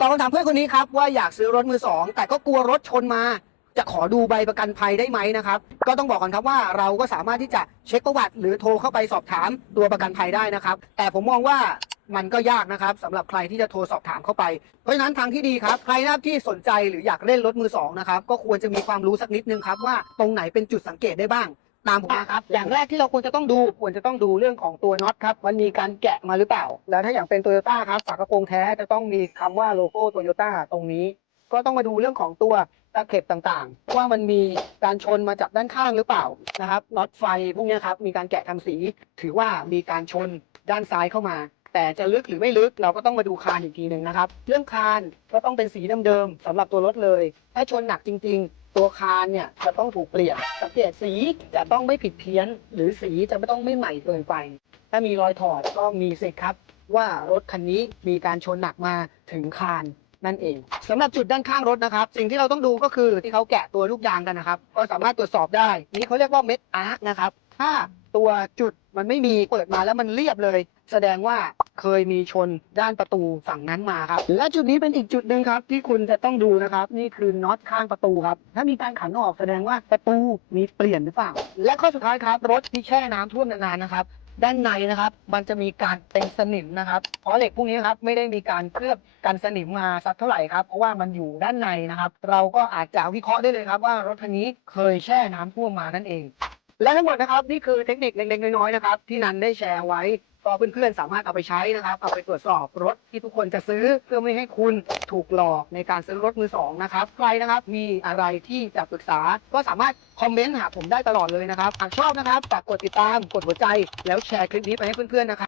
ตอบคำถามเพื่อนคนนี้ครับว่าอยากซื้อรถมือสองแต่ก็กลัวรถชนมา จะขอดูใบประกันภัยได้ไหมนะครับ ก็ต้องบอกก่อนครับว่าเราก็สามารถที่จะเช็คประวัติ หรือโทรเข้าไปสอบถามตัวประกันภัยได้นะครับ แต่ผมมองว่ามันก็ยากนะครับสำหรับใครที่จะโทรสอบถามเข้าไป เพราะฉะนั้นทางที่ดีครับใครนะครับที่สนใจหรืออยากเล่นรถมือสองนะครับก็ควรจะมีความรู้สักนิดนึงครับว่าตรงไหนเป็นจุดสังเกตได้บ้าง ตามผมมาครับ อย่างแรกที่เราควรจะต้องดูควรจะต้องดูเรื่องของตัวน็อตครับมันมีการแกะมาหรือเปล่า แล้วถ้าอย่างเป็นโตโยต้าครับฝากระโปรงแท้จะต้องมีคำว่าโลโก้โตโยต้าตรงนี้ ก็ต้องมาดูเรื่องของตัวตะเข็บต่างๆ ว่ามันมีการชนมาจากด้านข้างหรือเปล่านะครับน็อตไฟพวกนี้ครับมีการแกะทำสี ถือว่ามีการชนด้านซ้ายเข้ามา แต่จะลึกหรือไม่ลึกเราก็ต้องมาดูคานอีกทีหนึ่งนะครับ เรื่องคานก็ต้องเป็นสีเดิมๆสำหรับตัวรถเลย ถ้าชนหนักจริง ๆ ตัวคานเนี่ยจะต้องถูกเปลี่ยนสังเกตสีจะต้องไม่ผิดเพี้ยน หรือสีจะไม่ต้องไม่ใหม่เกินไป ถ้ามีรอยถอดก็มีสิทธิ์ครับ ว่ารถคันนี้มีการชนหนักมาถึงคานนั่นเองสำหรับจุดด้านข้างรถนะครับ สิ่งที่เราต้องดูก็คือที่เขาแกะตัวลูกยางกันนะครับ ก็สามารถตรวจสอบได้ นี่เขาเรียกว่าเม็ดอาร์คนะครับ ถ้าตัวจุดมันไม่มีเปิดมาแล้วมันเรียบเลย แสดงว่าเคยมีชนด้านประตูฝั่งนั้นมาครับ และจุดนี้เป็นอีกจุดหนึ่งครับ ที่คุณจะต้องดูนะครับ นี่คือน็อตข้างประตูครับ ถ้ามีการขันออกแสดงว่าประตูมีเปลี่ยนหรือเปล่า และข้อสุดท้ายครับรถที่แช่น้ำท่วมนานๆนะครับด้านในนะครับ มันจะมีการเป็นสนิมนะครับ เพราะเหล็กพวกนี้ครับไม่ได้มีการเคลือบกันสนิมมาสักเท่าไหร่ครับ เพราะว่ามันอยู่ด้านในนะครับ เราก็อาจจะวิเคราะห์ได้เลยครับว่ารถคันนี้เคยแช่น้ำท่วมมานั่นเอง และทั้งหมดนะครับนี่คือเทคนิคเล็กๆน้อยๆนะครับที่นันได้แชร์ไว้ก็เพื่อนๆสามารถเอาไปใช้นะครับเอาไปตรวจสอบรถที่ทุกคนจะซื้อเพื่อไม่ให้คุณถูกหลอกในการซื้อรถมือสองนะครับใครนะครับมีอะไรที่จะปรึกษาก็สามารถคอมเมนต์หาผมได้ตลอดเลยนะครับหากชอบนะครับฝากกดติดตามกดหัวใจแล้วแชร์คลิปนี้ไปให้เพื่อนๆนะครับ